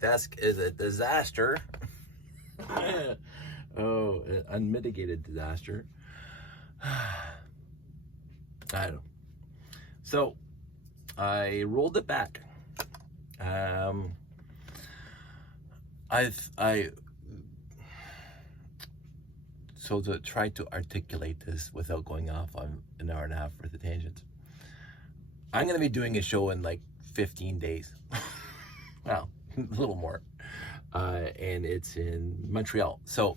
desk is a disaster. Oh, an unmitigated disaster. I don't know. So I rolled it back. So to try to articulate this without going off on an hour and a half worth of tangents, I'm going to be doing a show in like 15 days. Well, a little more. And it's in Montreal. So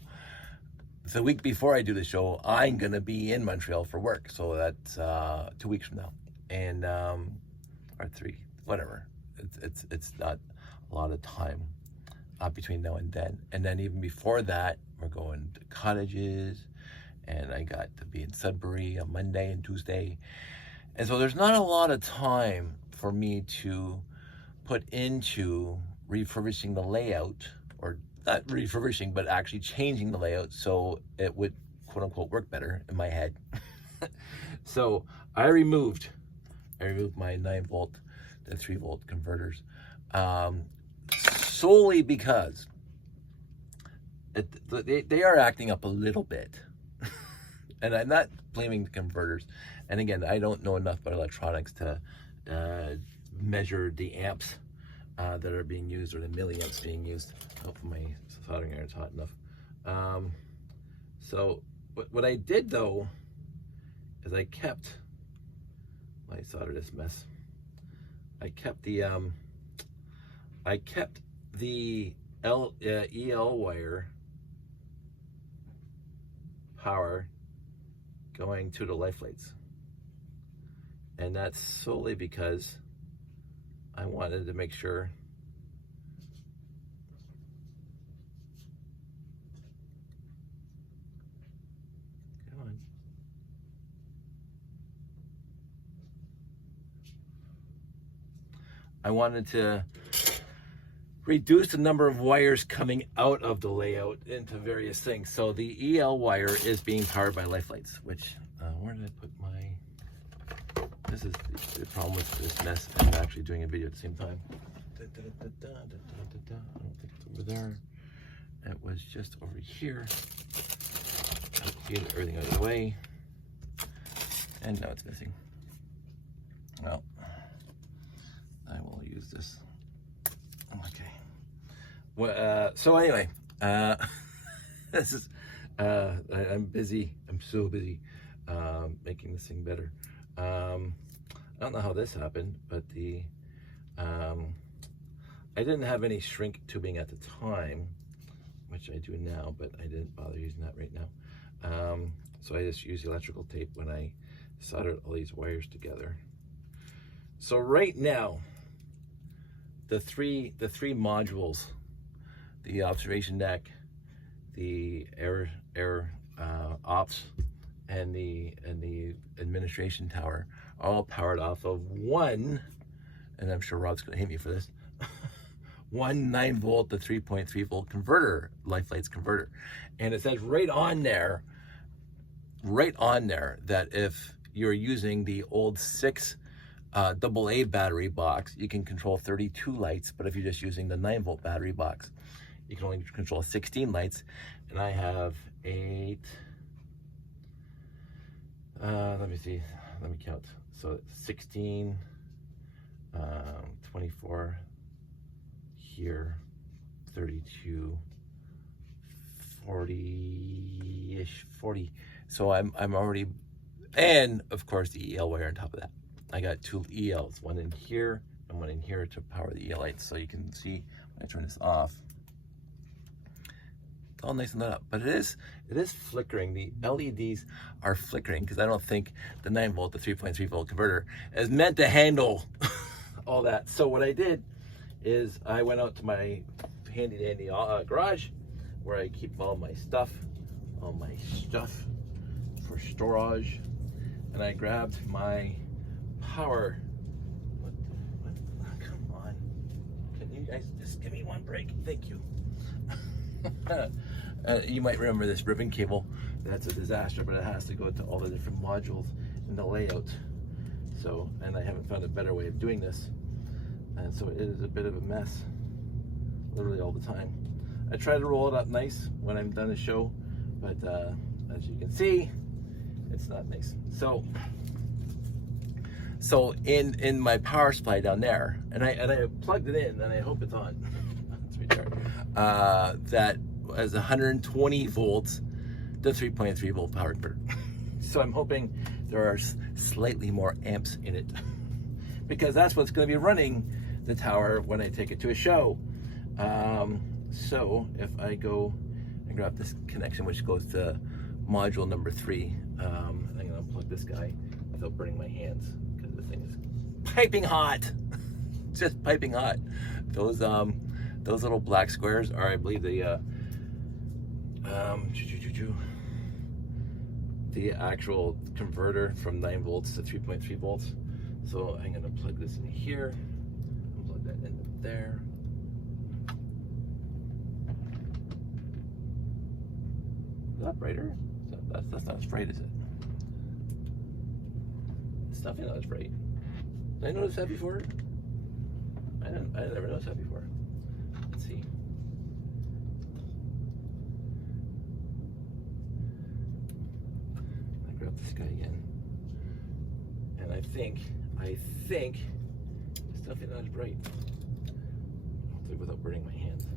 the week before I do the show, I'm going to be in Montreal for work. So that's 2 weeks from now. And, or 3, whatever. It's not a lot of time between now and then. And then even before that, we're going to cottages. And I got to be in Sudbury on Monday and Tuesday. And so there's not a lot of time for me to put into refurbishing the layout, or not refurbishing, but actually changing the layout so it would quote unquote work better in my head. So I removed my 9-volt to 3-volt converters, solely because they are acting up a little bit. And I'm not blaming the converters. And again, I don't know enough about electronics to measure the amps that are being used, or the milliamps being used. Hopefully my soldering iron's hot enough. So what I did though is I kept, let me solder this mess. I kept the EL wire power going to the life lights. And that's solely because I wanted to make sure I wanted to reduce the number of wires coming out of the layout into various things. So the EL wire is being powered by life lights, which, where did I put my, this is the problem with this mess. I'm actually doing a video at the same time. I don't think it's over there. It was just over here. Get everything out of the way. And now it's missing. Well, I will use this. Okay. Well, so anyway, this is, I'm busy. I'm so busy making this thing better. I don't know how this happened, but I didn't have any shrink tubing at the time, which I do now, but I didn't bother using that right now. So I just used electrical tape when I soldered all these wires together. So right now, the three modules, the observation deck, the air ops, and the administration tower are all powered off of one, and I'm sure Rob's gonna hate me for this, one 9-volt to 3.3-volt converter, life lights converter. And it says right on there that if you're using the old 6 AA battery box, you can control 32 lights, but if you're just using the 9-volt battery box, you can only control 16 lights. And I have 8, let me see, let me count. So 16, 24 here, 32, 40-ish, 40. So I'm already, and of course the EL wire on top of that. I got 2 ELs, one in here and one in here to power the EL lights. So you can see when I turn this off, it's all nice and lit up, but it is flickering. The LEDs are flickering because I don't think the 9-volt to 3.3-volt converter is meant to handle all that. So what I did is I went out to my handy dandy garage where I keep all my stuff for storage, and I grabbed my power. Come on, can you guys just give me one break? Thank you. You might remember this ribbon cable. That's a disaster, but it has to go to all the different modules in the layout. So, and I haven't found a better way of doing this, and so it is a bit of a mess. literally all the time. I try to roll it up nice when I'm done a show, but as you can see, it's not nice. So in my power supply down there, and I plugged it in, and I hope it's on. Let's retard. That has 120 volts to 3.3 volt power converter. So I'm hoping there are slightly more amps in it, because that's what's going to be running the tower when I take it to a show. So if I go and grab this connection, which goes to module number 3, I'm going to unplug this guy without burning my hands, because the thing is piping hot. Just piping hot. Those little black squares are, I believe, the actual converter from 9 volts to 3.3 volts. So I'm going to plug this in here, plug that in there. Is that brighter? That's not as bright, is it? It's definitely not as bright. Did I notice that before? I never noticed that before. Let's see. I grab this guy again, and I think it's definitely not as bright. I'll do it without burning my hands.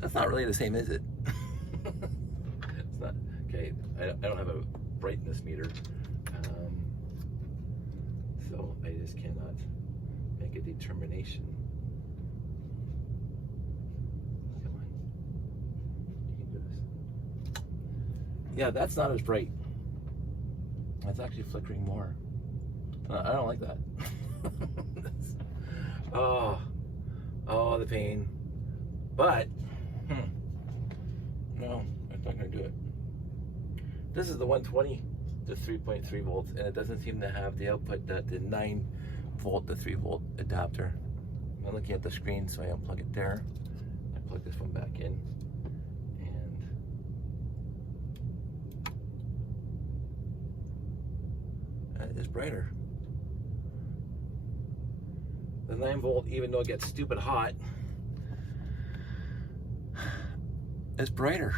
That's not really the same, is it? It's not. Okay, I don't have a brightness meter, so I just cannot make a determination. Come on, you can do this. Yeah, that's not as bright. That's actually flickering more. I don't like that. Oh, the pain. But no, I'm not gonna do it. This is the 120 to 3.3 volts, and it doesn't seem to have the output that the 9 volt to 3 volt adapter. I'm looking at the screen, so I unplug it there. I plug this one back in, and that is brighter. The 9 volt, even though it gets stupid hot, it's brighter.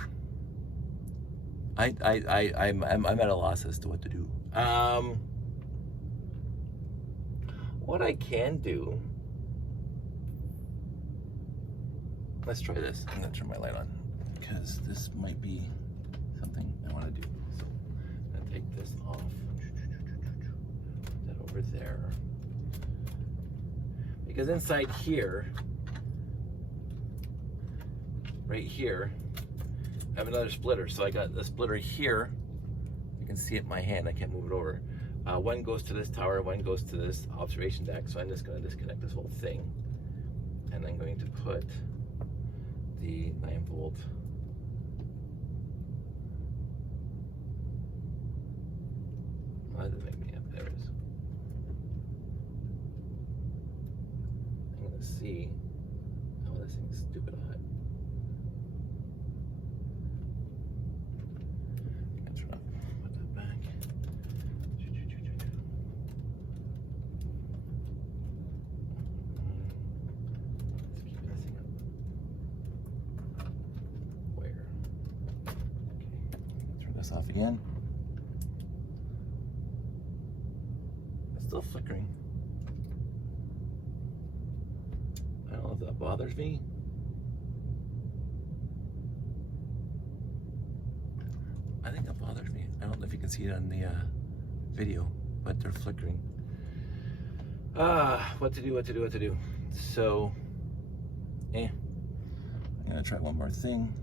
I'm at a loss as to what to do. What I can do, let's try this. I'm gonna turn my light on, because this might be something I want to do. So I'm gonna take this off, put that over there, because inside here, right here, I have another splitter. So I got the splitter here. You can see it in my hand. I can't move it over. One goes to this tower, one goes to this observation deck. So I'm just going to disconnect this whole thing, and I'm going to put the 9 volt Why does it make me up? There it is. I'm gonna see. Oh, this thing's stupid hot. That's right. Put that back. Let's keep messing up. Where? Okay. Turn this off again. It's still flickering. I don't know if that bothers me. I think that bothers me. I don't know if you can see it on the video, but they're flickering. What to do? So, I'm gonna try one more thing.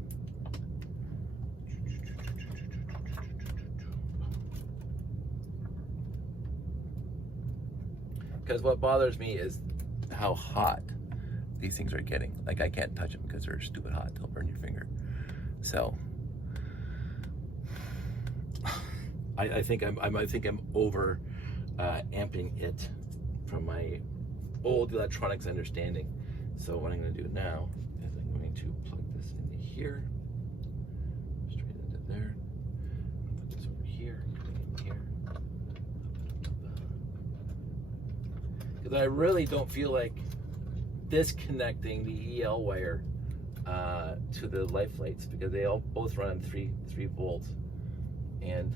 Because what bothers me is how hot these things are getting. Like, I can't touch them because they're stupid hot. They'll burn your finger. So I think I'm over amping it from my old electronics understanding. So what I'm going to do now is I'm going to plug this into here, straight into there. Put this over here, in here. because I really don't feel like disconnecting the EL wire to the light lights, because they all both run on 3 volts, and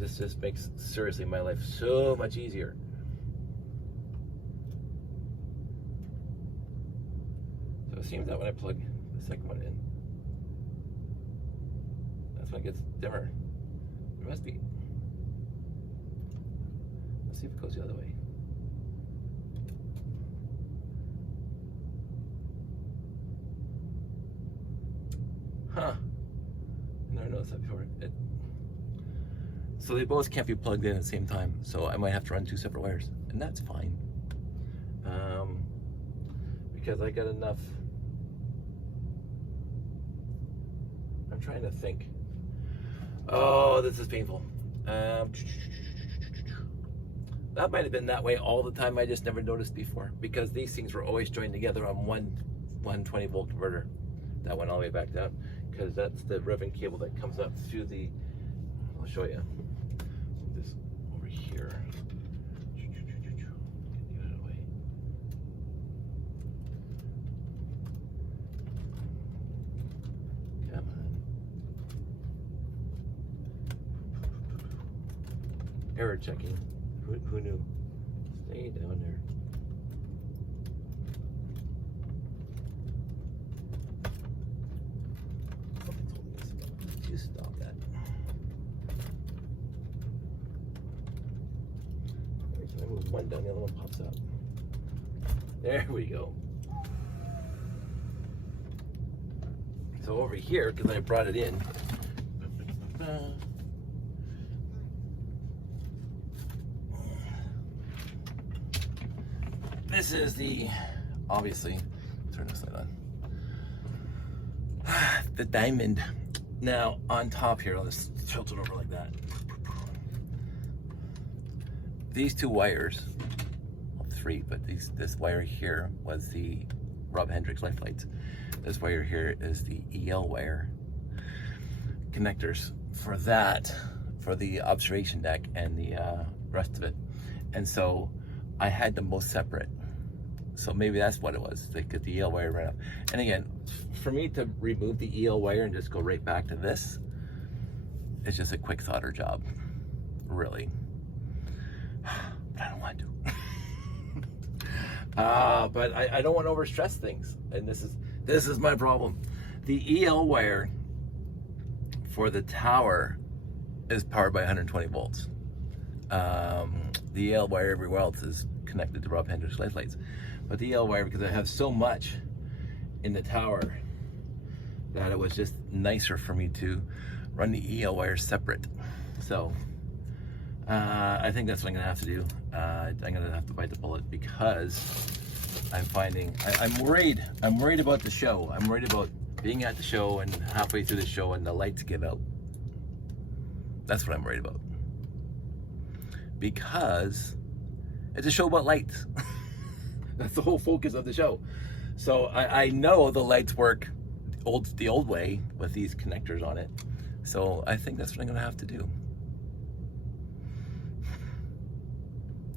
this just makes seriously my life so much easier. So it seems that when I plug the second one in, that's when it gets dimmer. It must be. Let's see if it goes the other way. Huh. I never noticed that before. So they both can't be plugged in at the same time, so I might have to run 2 separate wires, and that's fine. Because I got enough. I'm trying to think. Oh, this is painful. That might have been that way all the time. I just never noticed before, because these things were always joined together on one 20 volt converter that went all the way back down, because that's the ribbon cable that comes up through the. I'll show you. This over here. Get it out of the way. Come on. Error checking. Who knew? Stay down there. Something's holding us up. You stop that. Every time I move one down, the other one pops up. There we go. So over here, because I brought it in. This is the, obviously, turn this light on. The diamond. Now on top here, I'll just tilt it over like that. These 2 wires, well, 3, but this wire here was the Rob Hendricks life lights. This wire here is the EL wire connectors for that, for the observation deck and the rest of it. And so I had them both separate. So maybe that's what it was, because the EL wire ran up. And again, for me to remove the EL wire and just go right back to this, it's just a quick solder job, really. But I don't want to. But I don't want to overstress things, and this is my problem. The EL wire for the tower is powered by 120 volts. The EL wire everywhere else is connected to Rob Hendricks lights. But the EL wire, because I have so much in the tower, that it was just nicer for me to run the EL wire separate. So I think that's what I'm gonna have to do. I'm gonna have to bite the bullet, because I'm finding I'm worried about the show. I'm worried about being at the show and halfway through the show and the lights give out. That's what I'm worried about, because it's a show about lights. That's the whole focus of the show. So I know the lights work the old way with these connectors on it. So I think that's what I'm gonna have to do.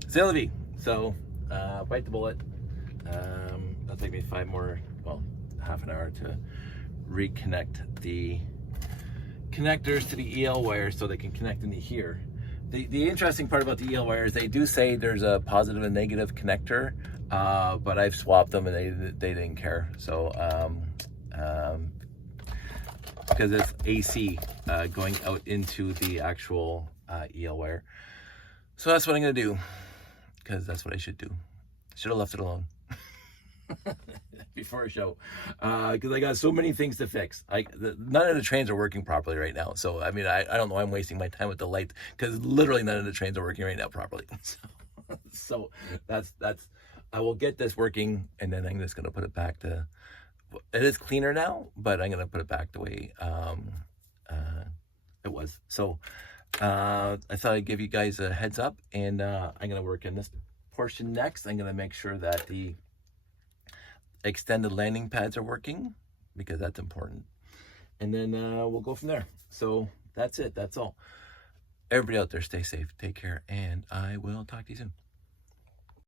Sylvie. So bite the bullet. It'll take me 5 more, well, half an hour to reconnect the connectors to the EL wire so they can connect into here. The interesting part about the EL wire is they do say there's a positive and negative connector, but I've swapped them and they didn't care. So because it's AC going out into the actual EL wire. So that's what I'm gonna do, because that's what I should do. Should have left it alone before a show, because I got so many things to fix. None of the trains are working properly right now. So I mean, I don't know why I'm wasting my time with the lights, because literally none of the trains are working right now properly. So that's I will get this working, and then I'm just gonna put it back to. It is cleaner now, but I'm gonna put it back the way it was. So I thought I'd give you guys a heads up, and I'm gonna work in this portion next. I'm gonna make sure that the extended landing pads are working, because that's important, and then we'll go from there. So that's it. That's all. Everybody out there, stay safe, take care, and I will talk to you soon.